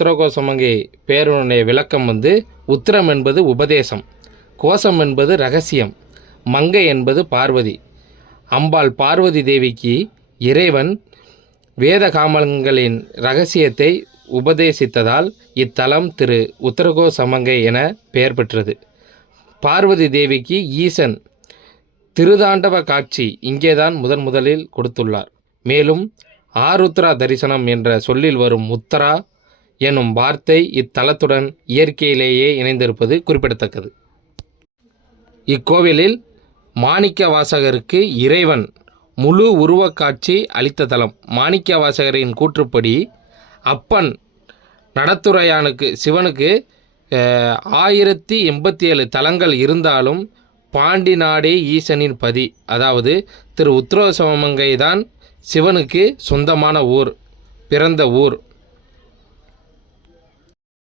உத்தரகோசமங்கை பேருடைய விளக்கம் வந்து உத்திரம் என்பது உபதேசம் கோஷம் என்பது ரகசியம் மங்கை என்பது பார்வதி. அம்பாள் பார்வதி தேவிக்கு இறைவன் வேத காமங்களின் ரகசியத்தை உபதேசித்ததால் இத்தலம் திரு உத்தரகோ சமங்கை என பெயர் பெற்றது. பார்வதி தேவிக்கு ஈசன் திருதாண்டவ காட்சி இங்கேதான் முதன் முதலில் கொடுத்துள்ளார். மேலும் ஆருத்ரா தரிசனம் என்ற சொல்லில் வரும் உத்தரா எனும் வார்த்தை இத்தலத்துடன் இயற்கையிலேயே இணைந்திருப்பது குறிப்பிடத்தக்கது. இக்கோவிலில் மாணிக்க வாசகருக்கு இறைவன் முழு உருவக்காட்சி அளித்த தலம். மாணிக்க வாசகரின் கூற்றுப்படி அப்பன் நடத்துரையானுக்கு சிவனுக்கு ஆயிரத்தி எண்பத்தி ஏழு தலங்கள் இருந்தாலும் பாண்டி நாடே ஈசனின் பதி. அதாவது திரு உத்திரோசவமங்கை தான் சிவனுக்கு சொந்தமான ஊர் பிறந்த ஊர்.